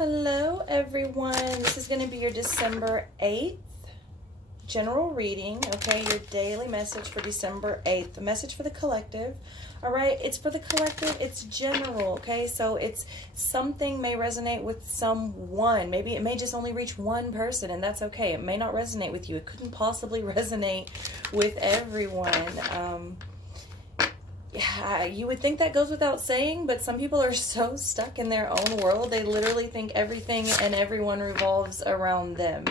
Hello everyone, this is going to be your December 8th general reading, okay, your daily message for December 8th, the message for the collective. All right, it's for the collective, it's general, okay, so it's something may resonate with someone. Maybe it may just only reach one person, and that's okay. It may not resonate with you. It couldn't possibly resonate with everyone. Yeah, you would think that goes without saying, but some people are so stuck in their own world, they literally think everything and everyone revolves around them.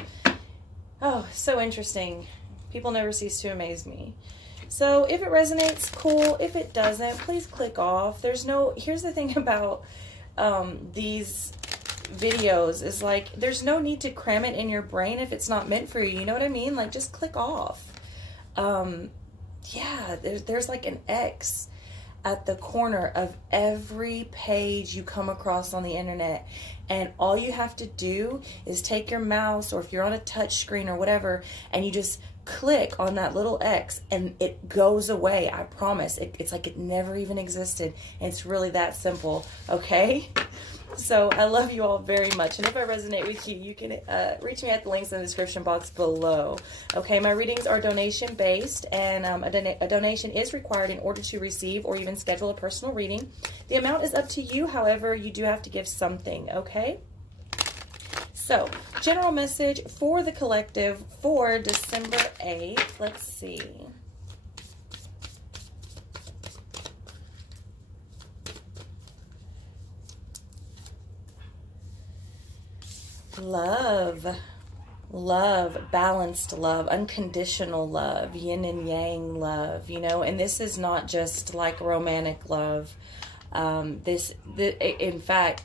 Oh, so interesting. People never cease to amaze me. So if it resonates, cool. If it doesn't, please click off. Here's the thing about these videos is like, there's no need to cram it in your brain if it's not meant for you. You know what I mean? Like, just click off. Yeah, there's like an X at the corner of every page you come across on the internet, and all you have to do is take your mouse, or if you're on a touch screen or whatever, and you just click on that little X and it goes away. I promise. It's like it never even existed, and it's really that simple, okay? So I love you all very much, and if I resonate with you, you can reach me at the links in the description box below. Okay, my readings are donation based, and a donation is required in order to receive or even schedule a personal reading. The amount is up to you, however, you do have to give something, okay? So, general message for the collective for December 8th. Let's see. Love, balanced love, unconditional love, yin and yang love, you know, and this is not just like romantic love. In fact,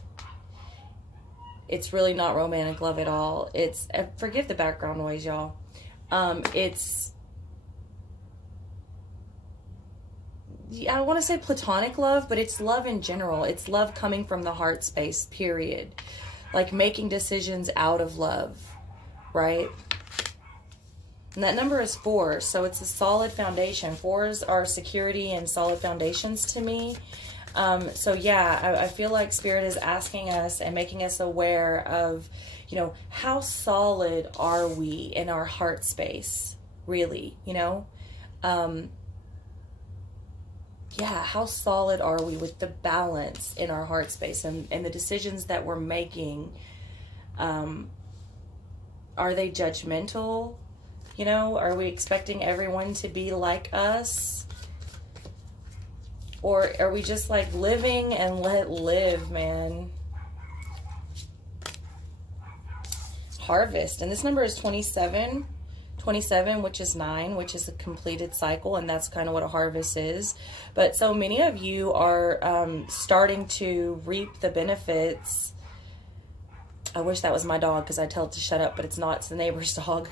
it's really not romantic love at all. It's, forgive the background noise, y'all. It's, I want to say platonic love, but it's love in general. It's love coming from the heart space, period. Like making decisions out of love, right? And that number is 4, so it's a solid foundation. 4s are security and solid foundations to me. So yeah, I feel like Spirit is asking us and making us aware of, you know, how solid are we in our heart space, really, you know? Yeah, how solid are we with the balance in our heart space and the decisions that we're making? Are they judgmental? You know, are we expecting everyone to be like us? Or are we just like living and let live, man? Harvest. And this number is 27. 27, which is 9, which is a completed cycle, and that's kind of what a harvest is. But so many of you are starting to reap the benefits. I wish that was my dog, because I tell it to shut up, but it's not. It's the neighbor's dog.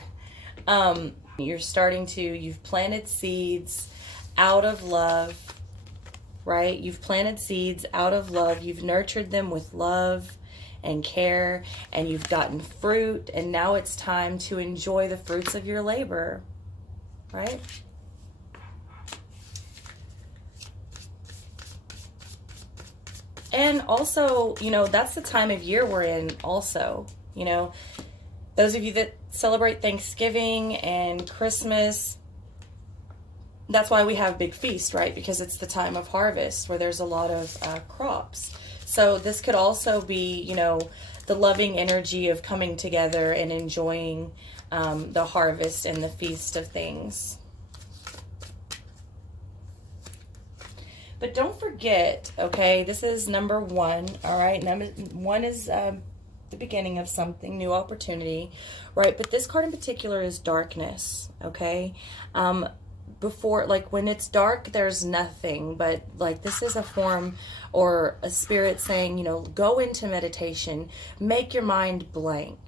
You're starting to, you've planted seeds out of love, right? You've planted seeds out of love. You've nurtured them with love and care, and you've gotten fruit, and now it's time to enjoy the fruits of your labor, right? And also, you know, that's the time of year we're in also, you know, those of you that celebrate Thanksgiving and Christmas, that's why we have big feast, right? Because it's the time of harvest where there's a lot of crops. So this could also be, you know, the loving energy of coming together and enjoying the harvest and the feast of things. But don't forget, okay, this is number 1, all right? Number 1 is the beginning of something, new opportunity, right? But this card in particular is darkness, okay? Before, like when it's dark, there's nothing, but like this is a form or a spirit saying, you know, go into meditation, make your mind blank,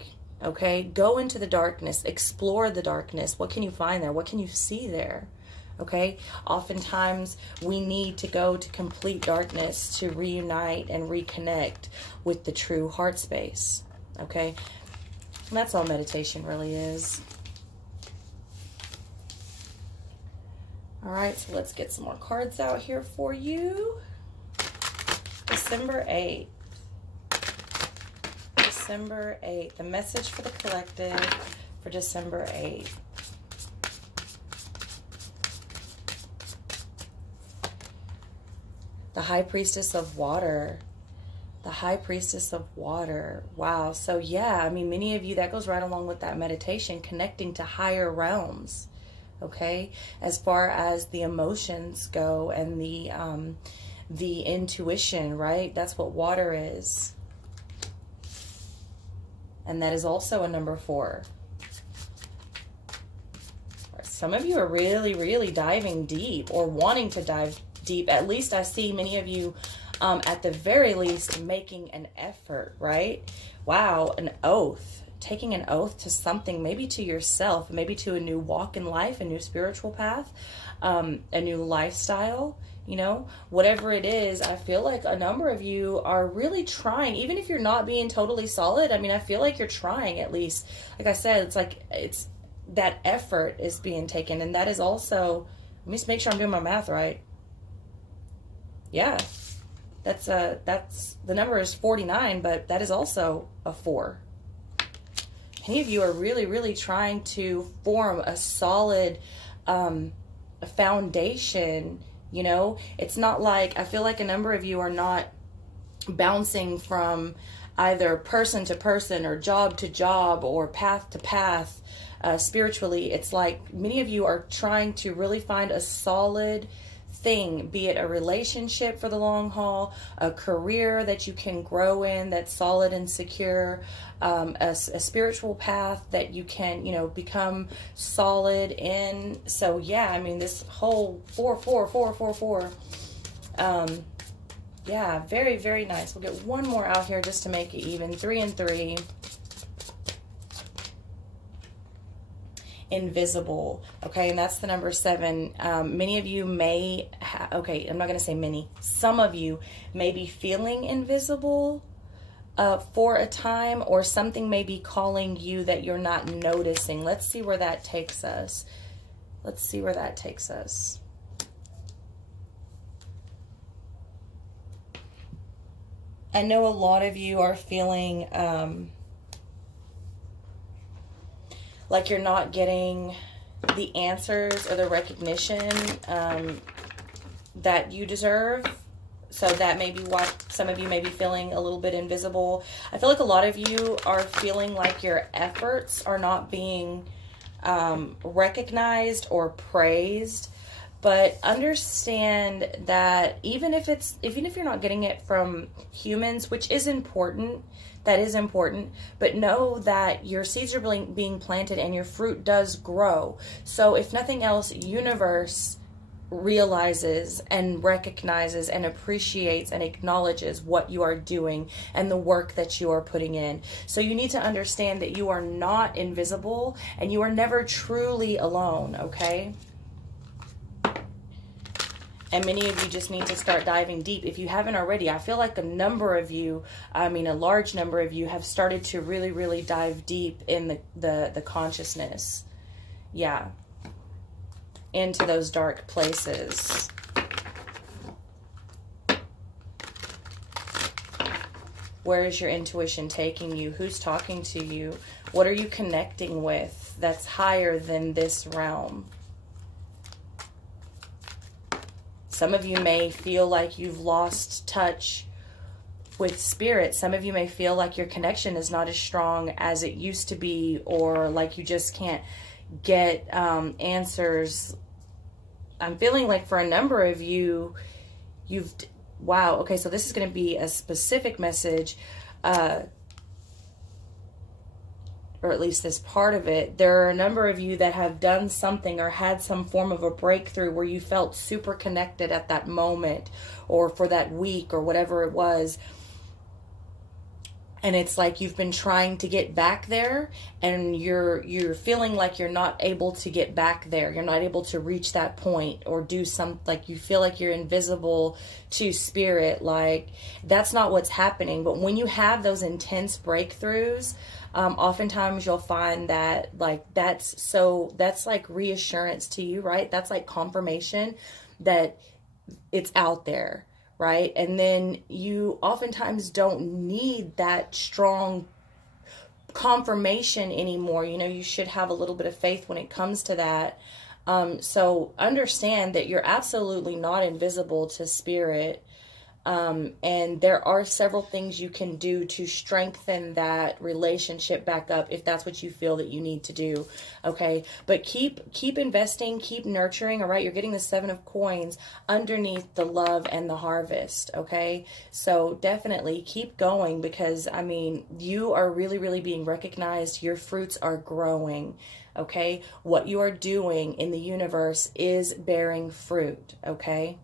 okay? Go into the darkness, explore the darkness. What can you find there? What can you see there? Okay? Oftentimes we need to go to complete darkness to reunite and reconnect with the true heart space, okay? And that's all meditation really is. All right, so let's get some more cards out here for you. December 8th. December 8th. The message for the collective for December 8th. The High Priestess of Water. The High Priestess of Water. Wow. So yeah, I mean, many of you, that goes right along with that meditation, connecting to higher realms. Okay, as far as the emotions go and the intuition, right? That's what water is. And that is also a number 4. Some of you are really, really diving deep or wanting to dive deep. At least I see many of you, at the very least, making an effort, right? Wow, an oath. Taking an oath to something, maybe to yourself, maybe to a new walk in life, a new spiritual path, a new lifestyle, you know, whatever it is. I feel like a number of you are really trying, even if you're not being totally solid. I mean, I feel like you're trying at least. Like I said, it's like, it's that effort is being taken. And that is also, let me just make sure I'm doing my math right. Yeah, that's the number is 49, but that is also a 4. Many of you are really, really trying to form a solid foundation, you know. It's not like, I feel like a number of you are not bouncing from either person to person or job to job or path to path spiritually. It's like many of you are trying to really find a solid thing, be it a relationship for the long haul, a career that you can grow in that's solid and secure, a spiritual path that you can, you know, become solid in. So yeah, I mean, this whole 4, 4, 4, 4, 4, yeah, very, very nice. We'll get one more out here just to make it even. 3 and 3. Invisible. Okay, and that's the number 7. Many of you may okay, I'm not going to say many. Some of you may be feeling invisible for a time, or something may be calling you that you're not noticing. Let's see where that takes us. Let's see where that takes us. I know a lot of you are feeling like you're not getting the answers or the recognition that you deserve. So that may be why some of you may be feeling a little bit invisible. I feel like a lot of you are feeling like your efforts are not being recognized or praised. But understand that even if you're not getting it from humans, which is important, that is important, but know that your seeds are being planted and your fruit does grow. So if nothing else, universe realizes and recognizes and appreciates and acknowledges what you are doing and the work that you are putting in. So you need to understand that you are not invisible and you are never truly alone, okay? And many of you just need to start diving deep. If you haven't already, I feel like a number of you, I mean, a large number of you have started to really, really dive deep in the consciousness. Yeah. Into those dark places. Where is your intuition taking you? Who's talking to you? What are you connecting with that's higher than this realm? Some of you may feel like you've lost touch with spirit. Some of you may feel like your connection is not as strong as it used to be, or like you just can't get answers. I'm feeling like for a number of you, wow, okay, so this is going to be a specific message, or at least this part of it. There are a number of you that have done something or had some form of a breakthrough where you felt super connected at that moment or for that week or whatever it was. And it's like you've been trying to get back there and you're feeling like you're not able to get back there. You're not able to reach that point or do something, like you feel like you're invisible to spirit. Like that's not what's happening. But when you have those intense breakthroughs, oftentimes you'll find that like that's like reassurance to you, right? That's like confirmation that it's out there, right? And then you oftentimes don't need that strong confirmation anymore. You know, you should have a little bit of faith when it comes to that. So understand that you're absolutely not invisible to spirit. And there are several things you can do to strengthen that relationship back up if that's what you feel that you need to do. Okay. But keep investing, keep nurturing. All right. You're getting the 7 of coins underneath the love and the harvest. Okay. So definitely keep going, because I mean, you are really, really being recognized. Your fruits are growing. Okay. What you are doing in the universe is bearing fruit. Okay.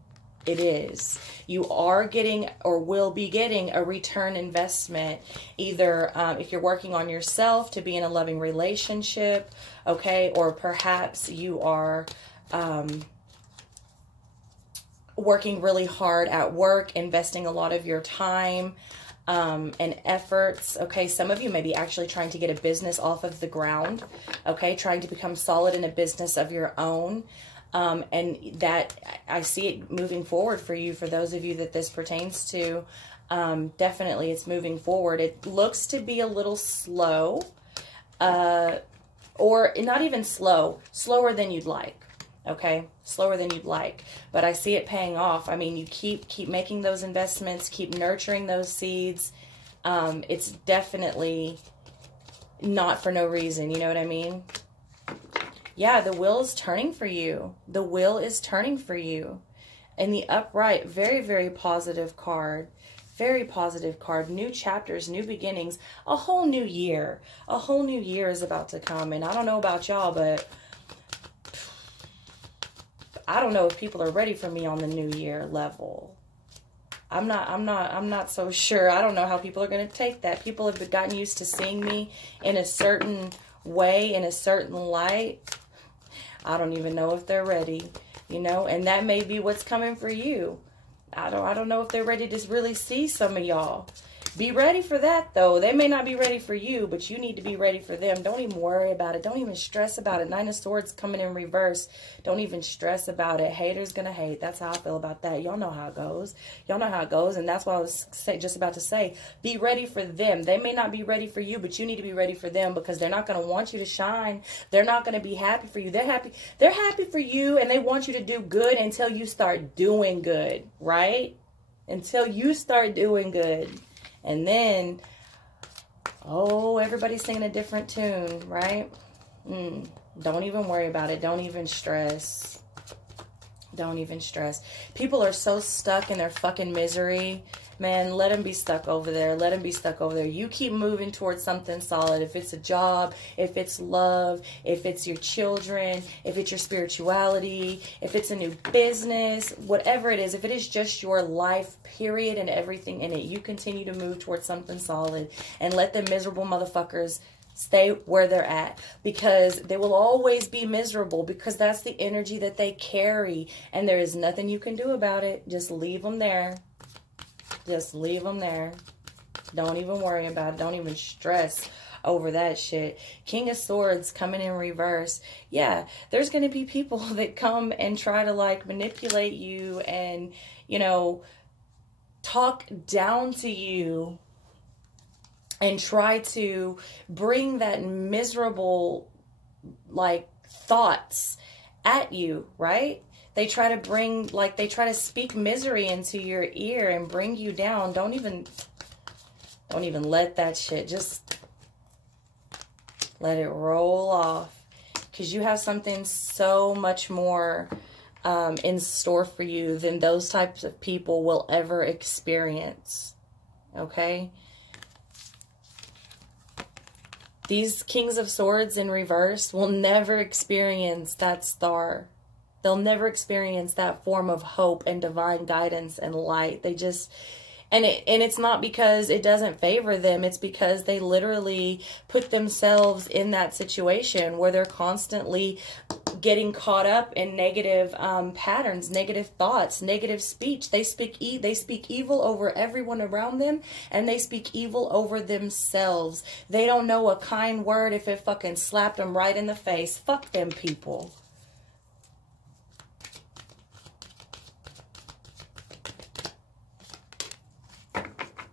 It is. You are getting or will be getting a return investment, either if you're working on yourself to be in a loving relationship, okay, or perhaps you are working really hard at work, investing a lot of your time and efforts. Okay, some of you may be actually trying to get a business off of the ground, okay, trying to become solid in a business of your own. And that I see it moving forward for you. For those of you that this pertains to, definitely it's moving forward. It looks to be a little slow, or not even slow, slower than you'd like. Okay, slower than you'd like, but I see it paying off. I mean, you keep making those investments, keep nurturing those seeds. It's definitely not for no reason. You know what I mean? Yeah, the wheel is turning for you. The wheel is turning for you. And the upright, very, very positive card. Very positive card. New chapters, new beginnings, a whole new year. A whole new year is about to come. And I don't know about y'all, but I don't know if people are ready for me on the new year level. I'm not so sure. I don't know how people are going to take that. People have gotten used to seeing me in a certain way, in a certain light. I don't even know if they're ready, you know, and that may be what's coming for you. I don't know if they're ready to really see some of y'all. Be ready for that, though. They may not be ready for you, but you need to be ready for them. Don't even worry about it. Don't even stress about it. 9 of Swords coming in reverse. Don't even stress about it. Haters gonna hate. That's how I feel about that. Y'all know how it goes. Y'all know how it goes, and that's what I was just about to say. Be ready for them. They may not be ready for you, but you need to be ready for them, because they're not gonna want you to shine. They're not gonna be happy for you. They're happy for you, and they want you to do good until you start doing good, right? Until you start doing good. And then, oh, everybody's singing a different tune, right? Don't even worry about it. Don't even stress. Don't even stress. People are so stuck in their fucking misery. Man, let them be stuck over there. Let them be stuck over there. You keep moving towards something solid. If it's a job, if it's love, if it's your children, if it's your spirituality, if it's a new business, whatever it is, if it is just your life, period, and everything in it, you continue to move towards something solid, and let the miserable motherfuckers stay where they're at, because they will always be miserable, because that's the energy that they carry, and there is nothing you can do about it. Just leave them there. Just leave them there. Don't even worry about it. Don't even stress over that shit. King of Swords coming in reverse. Yeah, there's going to be people that come and try to like manipulate you and, you know, talk down to you and try to bring that miserable like thoughts at you, right? They try to bring, like, they try to speak misery into your ear and bring you down. Don't even let that shit, just let it roll off. Because you have something so much more in store for you than those types of people will ever experience. Okay? These Kings of Swords in reverse will never experience that star. They'll never experience that form of hope and divine guidance and light. They just, and it's not because it doesn't favor them. It's because they literally put themselves in that situation where they're constantly getting caught up in negative patterns, negative thoughts, negative speech. They speak evil over everyone around them, and they speak evil over themselves. They don't know a kind word if it fucking slapped them right in the face. Fuck them people.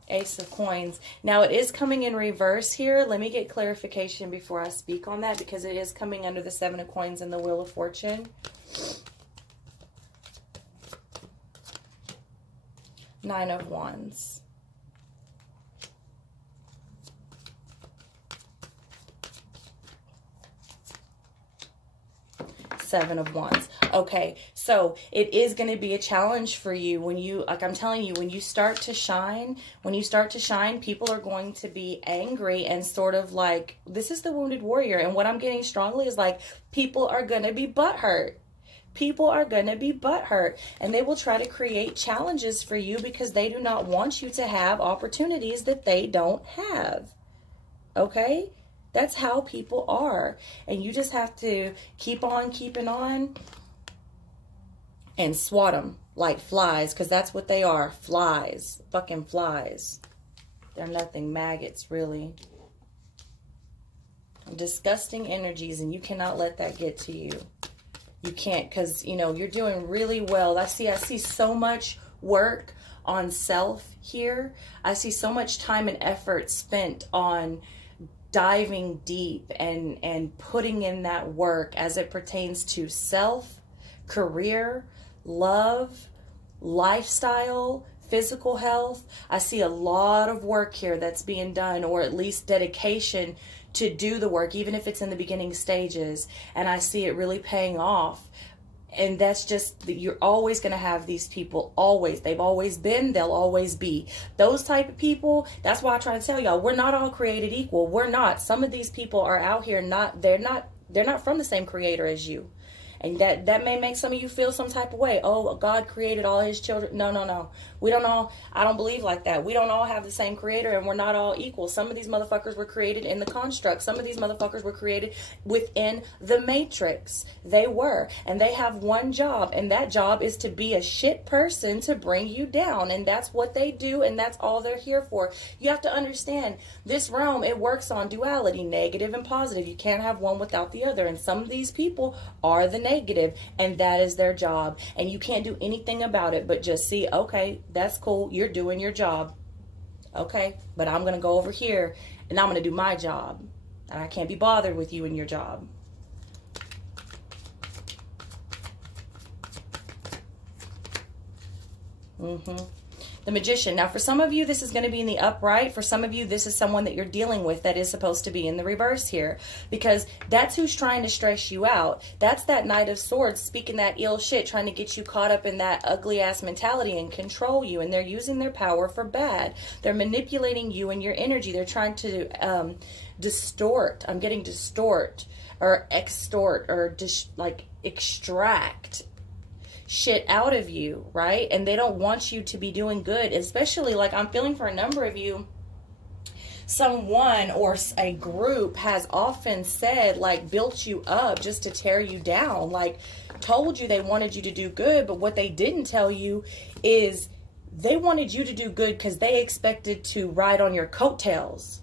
Ace of Coins. Now, it is coming in reverse here. Let me get clarification before I speak on that, because it is coming under the Seven of Coins and the Wheel of Fortune. Nine of Wands. Seven of Wands. Okay, so it is going to be a challenge for you when you, like I'm telling you, when you start to shine, people are going to be angry and sort of like, this is the wounded warrior. And what I'm getting strongly is like, people are going to be butthurt. People are going to be butthurt, and they will try to create challenges for you because they do not want you to have opportunities that they don't have. Okay? That's how people are. And you just have to keep on keeping on and swat them like flies, because that's what they are. Flies. Fucking flies. They're nothing. Maggots, really. Disgusting energies, and you cannot let that get to you. You can't, because, you know, you're doing really well. I see so much work on self here. I see so much time and effort spent on diving deep and putting in that work as it pertains to self, career, love, lifestyle, physical health. I see a lot of work here that's being done, or at least dedication to do the work, even if it's in the beginning stages. And I see it really paying off. And that's just, you're always going to have these people, always. They've always been, they'll always be. Those type of people, that's why I try to tell y'all, we're not all created equal. We're not. Some of these people are out here, they're not from the same creator as you. And that may make some of you feel some type of way. Oh, God created all his children. No, no, no. We don't all, I don't believe like that. We don't all have the same creator, and we're not all equal. Some of these motherfuckers were created in the construct. Some of these motherfuckers were created within the matrix. They were. And they have one job, and that job is to be a shit person to bring you down. And that's what they do, and that's all they're here for. You have to understand, this realm, it works on duality, negative and positive. You can't have one without the other. And some of these people are the negative, and that is their job. And you can't do anything about it but just see, okay, that's cool, you're doing your job, okay, but I'm gonna go over here and I'm gonna do my job, and I can't be bothered with you and your job. The Magician. Now, for some of you, this is going to be in the upright. For some of you, this is someone that you're dealing with that is supposed to be in the reverse here, because that's who's trying to stress you out. That's that Knight of Swords speaking that ill shit, trying to get you caught up in that ugly ass mentality and control you. And they're using their power for bad. They're manipulating you and your energy. They're trying to distort. I'm getting distort or extort or just like extract shit out of you, right? And they don't want you to be doing good, especially like I'm feeling for a number of you, someone or a group has often said, like, built you up just to tear you down, like told you they wanted you to do good, but what they didn't tell you is they wanted you to do good because they expected to ride on your coattails.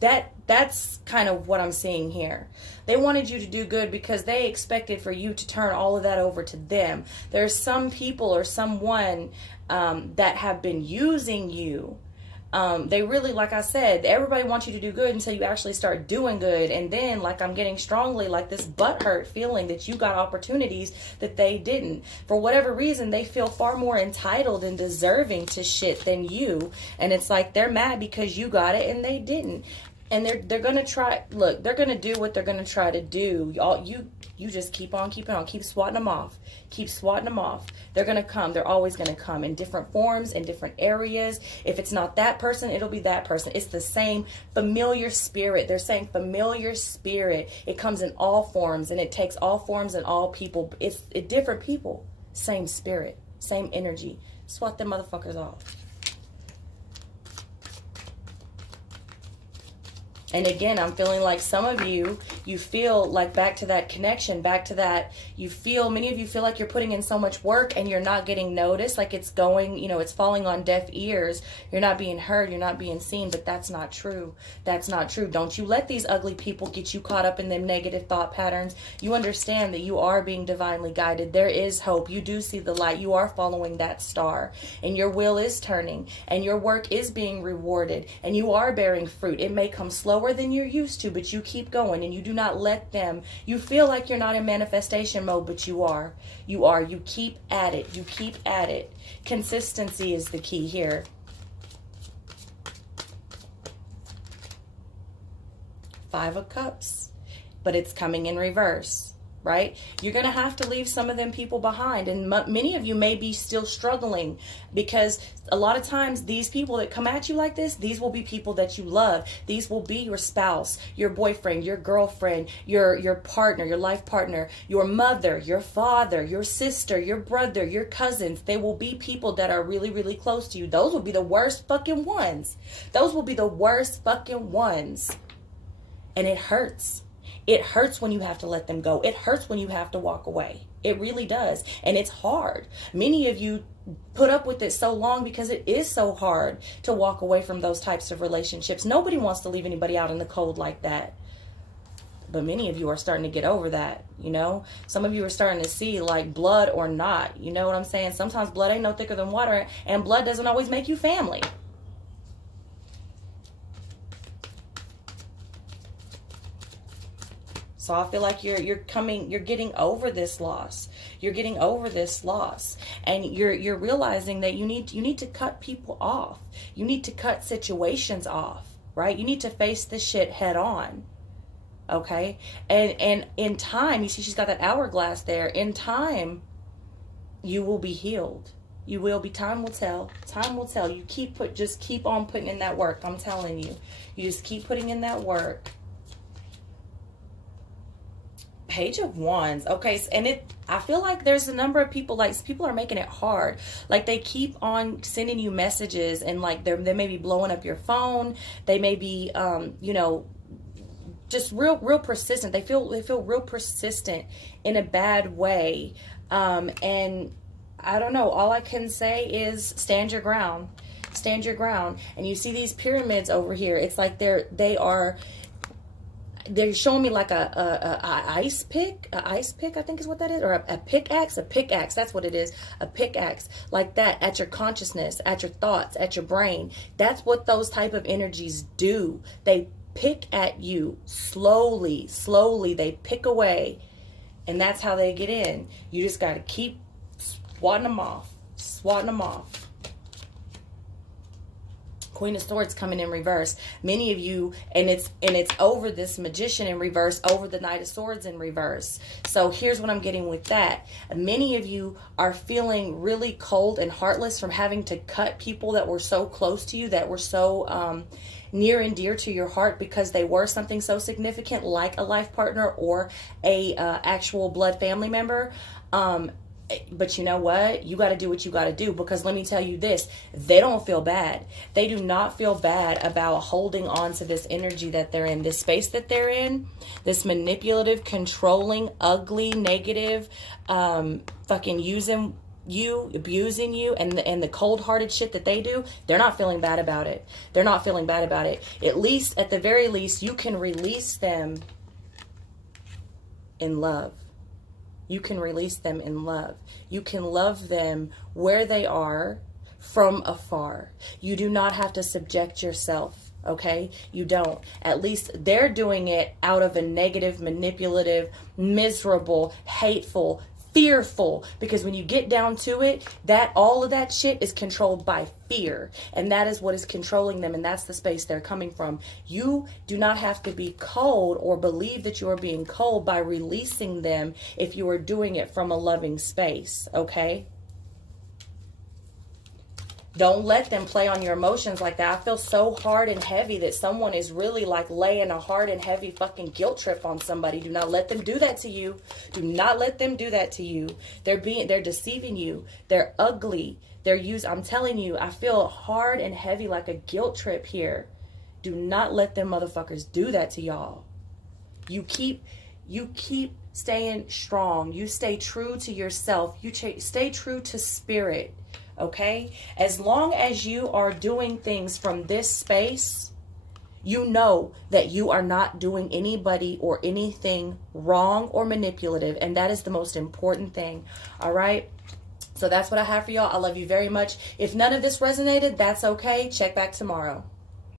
That's kind of what I'm seeing here. They wanted you to do good because they expected for you to turn all of that over to them. There's some people or someone that have been using you. They really, like I said, everybody wants you to do good until you actually start doing good. And then, like I'm getting strongly, like this butthurt feeling that you got opportunities that they didn't. For whatever reason, they feel far more entitled and deserving to shit than you. And it's like they're mad because you got it and they didn't. And they're going to try, look, they're going to do what they're going to try to do. Y'all, you just keep on keeping on. Keep swatting them off. Keep swatting them off. They're going to come. They're always going to come in different forms, in different areas. If it's not that person, it'll be that person. It's the same familiar spirit. They're saying familiar spirit. It comes in all forms, and it takes all forms and all people. It's different people. Same spirit. Same energy. Swat them motherfuckers off. And again, I'm feeling like some of you, you feel like back to that connection, back to that, you feel, many of you feel like you're putting in so much work and you're not getting noticed, like it's going, you know, it's falling on deaf ears. You're not being heard, you're not being seen, but that's not true. That's not true. Don't you let these ugly people get you caught up in them negative thought patterns. You understand that you are being divinely guided. There is hope. You do see the light. You are following that star, and your wheel is turning, and your work is being rewarded, and you are bearing fruit. It may come slower than you're used to, but you keep going, and you do not let them. You feel like you're not in manifestation mode, but you are. You are. You keep at it. You keep at it. Consistency is the key here. Five of Cups, but it's coming in reverse. Right? You're going to have to leave some of them people behind. And many of you may be still struggling, because a lot of times these people that come at you like this, these will be people that you love. These will be your spouse, your boyfriend, your girlfriend, your partner, your life partner, your mother, your father, your sister, your brother, your cousins. They will be people that are really, really close to you. Those will be the worst fucking ones. Those will be the worst fucking ones. And it hurts. It hurts when you have to let them go. It hurts when you have to walk away. It really does. And it's hard. Many of you put up with it so long because it is so hard to walk away from those types of relationships. Nobody wants to leave anybody out in the cold like that. But many of you are starting to get over that, you know. Some of you are starting to see, like, blood or not. You know what I'm saying? Sometimes blood ain't no thicker than water, and blood doesn't always make you family. So I feel like you're getting over this loss. You're getting over this loss, and you're realizing that you need to cut people off. You need to cut situations off, right? You need to face this shit head on. Okay? And in time, you see she's got that hourglass there. In time, you will be healed. You will be. Time will tell. Time will tell. You just keep on putting in that work. I'm telling you. You just keep putting in that work. Page of Wands. Okay, and I feel like there's a number of people, like, people are making it hard. Like, they keep on sending you messages, and like they may be blowing up your phone. They may be you know, just real persistent. They feel real persistent in a bad way. And I don't know, all I can say is stand your ground. Stand your ground. And you see these pyramids over here. It's like they're showing me like a ice pick, I think is what that is, or a pickaxe, that's what it is, a pickaxe, like that, at your consciousness, at your thoughts, at your brain. That's what those type of energies do. They pick at you slowly, they pick away, and that's how they get in. You just got to keep swatting them off. Queen of Swords coming in reverse. Many of you, and it's over this Magician in reverse, over the Knight of Swords in reverse. So here's what I'm getting with that. Many of you are feeling really cold and heartless from having to cut people that were so close to you, that were so near and dear to your heart, because they were something so significant, like a life partner or a actual blood family member. But you know what? You got to do what you got to do, because let me tell you this, they don't feel bad. They do not feel bad about holding on to this energy that they're in, this space that they're in, this manipulative, controlling, ugly, negative, fucking using you, abusing you, and the cold-hearted shit that they do. They're not feeling bad about it. They're not feeling bad about it. At least, at the very least, you can release them in love. You can release them in love. You can love them where they are from afar. You do not have to subject yourself, okay? You don't. At least they're doing it out of a negative, manipulative, miserable, hateful, fearful, because when you get down to it, that all of that shit is controlled by fear, and that is what is controlling them, and that's the space they're coming from. You do not have to be cold or believe that you are being cold by releasing them if you are doing it from a loving space, okay? Don't let them play on your emotions like that. I feel so hard and heavy that someone is really like laying a hard and heavy fucking guilt trip on somebody. Do not let them do that to you. Do not let them do that to you. They're deceiving you. They're ugly. I'm telling you, I feel hard and heavy like a guilt trip here. Do not let them motherfuckers do that to y'all. You keep staying strong. You stay true to yourself. You stay true to spirit, okay? As long as you are doing things from this space, you know that you are not doing anybody or anything wrong or manipulative, and that is the most important thing, all right? So that's what I have for y'all. I love you very much. If none of this resonated, that's okay. Check back tomorrow.